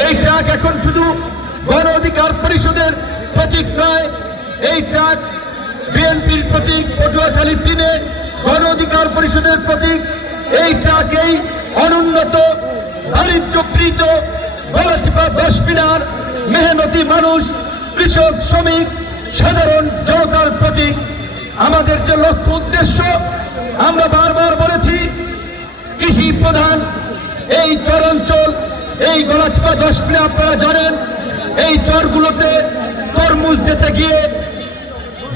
এই ট্রাক এখন শুধু গণ অধিকার পরিষদের প্রতীক নয়, এই ট্রাক বিএনপির প্রতীক, পটুয়াখালী 3-এ গণ অধিকার পরিষদের প্রতীক। এই ট্রাক এই অনুন্নত দারিদ্র্যপীড়িত গলাচিপা 10 মিনার মেহনতি মানুষ, কৃষক, শ্রমিক, সাধারণ জনতার প্রতীক। আমাদের যে লক্ষ্য উদ্দেশ্য, আমরা বারবার বলেছি, কৃষি প্রধান এই চরাঞ্চল, এই গলাচিপা 10 মিনার, আপনারা জানেন এই চরগুলোতে তরমুজ দিতে গিয়ে,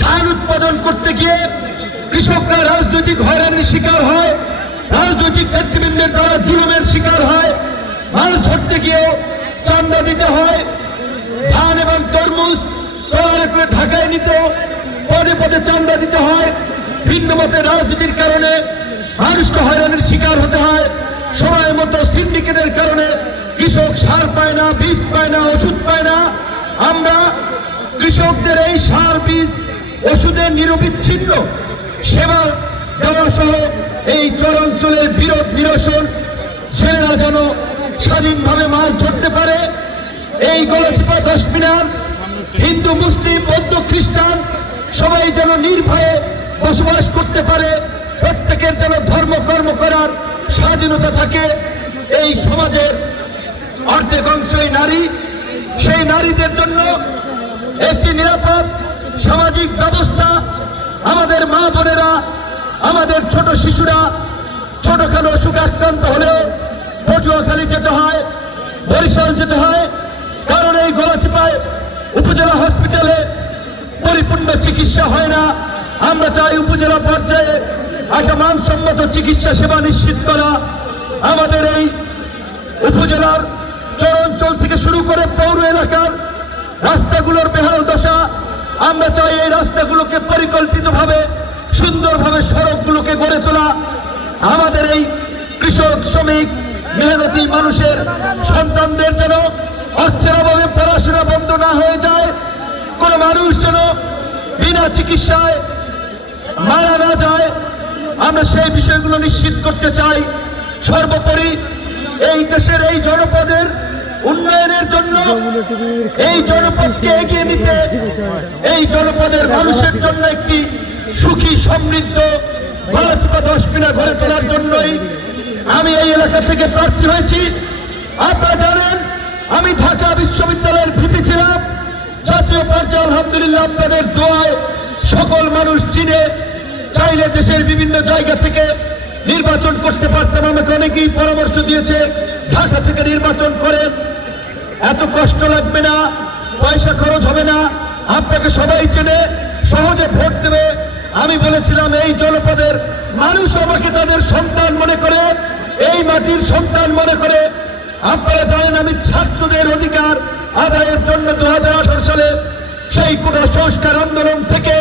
ধান উৎপাদন করতে গিয়ে কৃষকরা রাজনৈতিক হয়রানির শিকার হয়, রাজনৈতিক নেতৃবৃন্দের দ্বারা জুলুমের শিকার হয়, মাছ ধরতে গিয়েও চাঁদা দিতে হয়, ধান এবং তরমুজ ট্রলারে করে ঢাকায় নিত, পদে পদে চাঁদা দিতে হয়। ভিন্ন মতের রাজনীতির কারণে মানুষকে হয়রানির শিকার হতে হয়। সময় মতো সিন্ডিকেটের কারণে কৃষক সার পায় না, বীজ পায় না, ওষুধ পায় না। আমরা কৃষকদের এই সার, বীজ, ওষুধের নিরবিচ্ছিন্ন সেবা দেওয়া সহ এই চরাঞ্চলের বিরোধ নিরসন, ছেলেরা যেন স্বাধীনভাবে মাছ ধরতে পারে, এই গলাচিপা 10 মিনার হিন্দু, মুসলিম, বৌদ্ধ, খ্রিস্টান সবাই যেন নির্ভয়ে বসবাস করতে পারে, প্রত্যেকের যেন ধর্মকর্ম করার স্বাধীনতা থাকে। এই সমাজের অর্ধেক অংশই নারী, সেই নারীদের জন্য একটি নিরাপদ সামাজিক ব্যবস্থা, আমাদের মা বোনেরা, আমাদের ছোট শিশুরা ছোটখাটো অসুখে আক্রান্ত হলেও পটুয়াখালী যেতে হয়, বরিশাল যেতে হয়, কারণ এই গলাচিপায় উপজেলা হসপিটালে পরিপূর্ণ চিকিৎসা হয় না। আমরা চাই উপজেলা পর্যায়ে একটা মানসম্মত চিকিৎসা সেবা নিশ্চিত করা। আমাদের এই উপজেলার চরাঞ্চল থেকে শুরু করে পৌর এলাকার রাস্তাগুলোর বেহাল দশা, আমরা চাই এই রাস্তাগুলোকে পরিকল্পিতভাবে, সুন্দরভাবে সড়কগুলোকে গড়ে তোলা। আমাদের এই কৃষক, শ্রমিক, মেহনতি মানুষের সন্তানদের যেন অর্থের অভাবে পড়াশোনা বন্ধ না হয়ে যায়, কোন মানুষ যেন বিনা চিকিৎসায় মারা না যায়, আমরা সেই বিষয়গুলো নিশ্চিত করতে চাই। সর্বোপরি এই দেশের এই জনপদের উন্নয়নের জন্য, এই জনপদকে এগিয়ে নিতে, এই জনপদের মানুষের জন্য একটি সুখী সমৃদ্ধ গলাচিপা 10 মিনার গড়ে তোলার জন্যই আমি এই এলাকা থেকে প্রার্থী হয়েছি। আপনারা জানেন আমি ঢাকা বিশ্ববিদ্যালয়ের ভিপি ছিলাম, জাতীয় পর্যায়ে আলহামদুলিল্লাহ আপনাদের দোয়ায় সকল মানুষ চিনে, চাইলে দেশের বিভিন্ন জায়গা থেকে নির্বাচন করতে পারতাম। আমাকে অনেকেই পরামর্শ দিয়েছে ঢাকা থেকে নির্বাচন করেন, এত কষ্ট লাগবে না, পয়সা খরচ হবে না, আপনাকে সবাই চেনে, সহজে ভোট দেবে। আমি বলেছিলাম এই জনপদের মানুষ আমাকে তাদের সন্তান মনে করে, এই মাটির সন্তান মনে করে। আপনারা জানেন আমি ছাত্রদের অধিকার আদায়ের জন্য 2018 সালে সেই কোটা সংস্কার আন্দোলন থেকে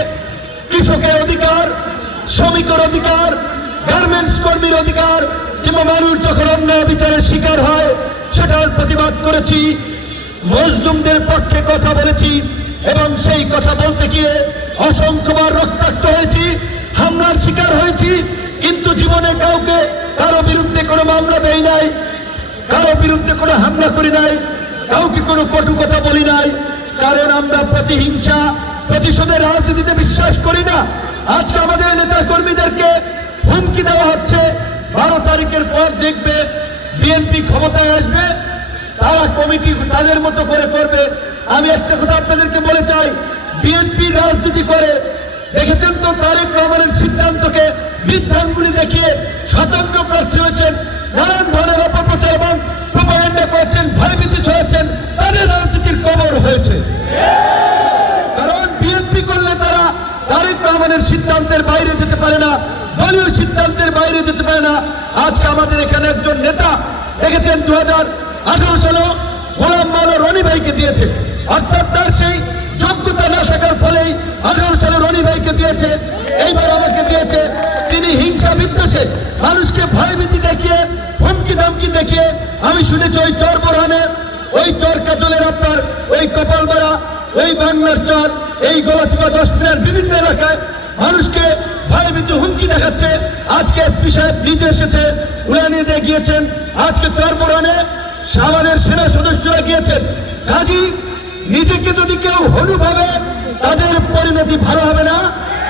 কৃষকের অধিকার, শ্রমিকের অধিকার, গার্মেন্টস কর্মীর অধিকার কিংবা মানুষ যখন অন্যায় বিচারের শিকার হয় সেটার প্রতিবাদ করেছি, মজলুমদের পক্ষে কথা বলেছি এবং সেই কথা বলতে গিয়ে অসংখ্যবার রক্তাক্ত হয়েছি, হামলার শিকার হয়েছি, কিন্তু জীবনে কাউকে কারো বিরুদ্ধে কোনো মামলা দেই নাই, কারো বিরুদ্ধে কোনো হামলা করি নাই, কাউকে কোনো কটু কথা বলি নাই, কারণ আমরা প্রতিহিংসা, প্রতিশোধের রাজনীতিতে বিশ্বাস করি না। আজকে আমাদের নেতা কর্মীদেরকে হুমকি দেওয়া হচ্ছে, 12 তারিখের পর দেখবে বিএনপি ক্ষমতায় আসবে, তারা কমিটি তাদের মতো করে করবে। আমি একটা কথা আপনাদেরকে বলে চাই, বিএনপি রাজনীতি করে দেখেছেন তো, তারেক রহমানের সিদ্ধান্তকে বিভ্রান্তি দেখিয়ে স্বতন্ত্র প্রার্থী হয়েছেন, নানান ধরনের অপপ্রচার এবং প্রোপাগান্ডা করছেন, ভয়ভীতি ছড়াচ্ছেন, তাদের রাজনীতির কবর হয়েছে। কারণ বিএনপি করলে তারা তারেক রহমানের সিদ্ধান্তের বাইরে যেতে পারে না, দলীয় সিদ্ধান্তের বাইরে যেতে পারে না। আজকে আমাদের এখানে একজন নেতা দেখেছেন 2018 সালে গোলাম মাওলা রনি ভাইকে দিয়েছে, অর্থাৎ তার সেই যোগ্যতা না থাকার ফলেই 18 সালে রনি ভাইকে দিয়েছে, এইবার আমাকে দিয়েছে। তিনি হিংসা বিদ্বেষে মানুষকে ভয়ভীতি দেখিয়ে, হুমকি ধমকি দেখিয়ে, আমি শুনেছি ওই চর বোরহানে, ওই চর কাজলের আপনার ওই কপালবাড়া, ওই বাংলার চর, এই গলাচিপা 10 মিনার বিভিন্ন এলাকায় মানুষকে ভয়ভীতি হুমকি দেখাচ্ছে। আজকে এসপি সাহেব নিজে এসেছে, উড়ানিয়ে দিয়ে গিয়েছেন। আজকে চর বোরহানে আমাদের সেনা সদস্যরা গিয়েছেন। কাজী নিজেকে যদি কেউ হনু ভাবে তাদের পরিণতি ভালো হবে না।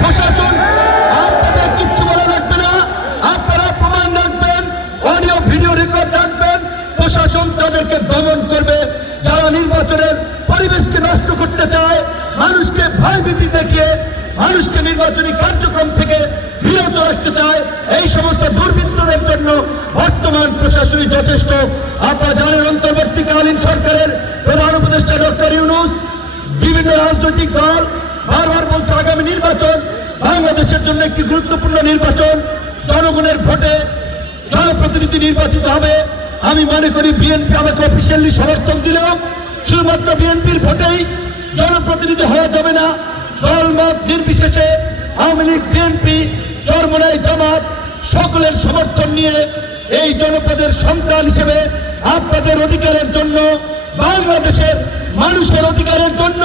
প্রশাসন আপনাদের কিচ্ছু বলা লাগবে না, আপনারা প্রমাণ রাখবেন, অডিও ভিডিও রেকর্ড রাখবেন, প্রশাসন তাদেরকে দমন করবে। যারা নির্বাচনের পরিবেশকে নষ্ট করতে চায়, মানুষকে ভয়ভীতি দেখিয়ে মানুষকে নির্বাচনী কার্যক্রম থেকে বিরত রাখতে চায়, এই সমস্ত দুর্বৃত্তদের জন্য বর্তমান প্রশাসনই যথেষ্ট। আপনারা জানেন অন্তর্বর্তীকালীন সরকারের প্রধান উপদেষ্টা ডক্টর ইউনূস বিভিন্ন রাজনৈতিক দল বারবার বলছে আগামী নির্বাচন বাংলাদেশের জন্য একটি গুরুত্বপূর্ণ নির্বাচন, জনগণের ভোটে জনপ্রতিনিধি নির্বাচিত হবে। আমি মনে করি বিএনপি আমাকে অফিসিয়ালি সমর্থন দিলেও শুধুমাত্র বিএনপির ভোটেই জনপ্রতিনিধি হওয়া যাবে না। দল মত নির্বিশেষে আওয়ামী লীগ, বিএনপি, চরমোনাই, জামাত সকলের সমর্থন নিয়ে এই জনপদের সন্তান হিসেবে আপনাদের অধিকারের জন্য, বাংলাদেশের মানুষের অধিকারের জন্য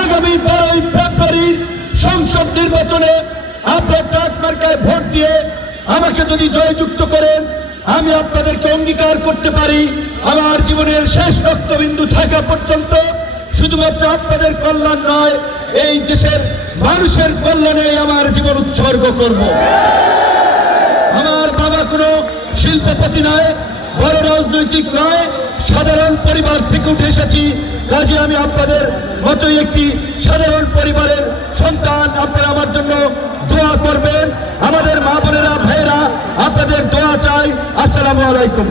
আগামী 12ই ফেব্রুয়ারির সংসদ নির্বাচনে আপনার ডাক মার্কায় ভোট দিয়ে আমাকে যদি জয়যুক্ত করেন, আমি আপনাদেরকে অঙ্গীকার করতে পারি আমার জীবনের শেষ রক্তবিন্দু থাকা পর্যন্ত শুধুমাত্র আপনাদের কল্যাণ নয়, এই দেশের মানুষের কল্যাণে আমার জীবন উৎসর্গ করব। আমার বাবা কোনো শিল্পপতি নয়, বড় রাজনৈতিক নয়, সাধারণ পরিবার থেকে উঠে এসেছি। কাজে আমি আপনাদের মতোই একটি সাধারণ পরিবারের সন্তান। আপনারা আমার জন্য দোয়া করবেন, আমাদের মা বোনেরা, ভাইয়েরা আপনাদের দোয়া চাই। আসসালামু আলাইকুম।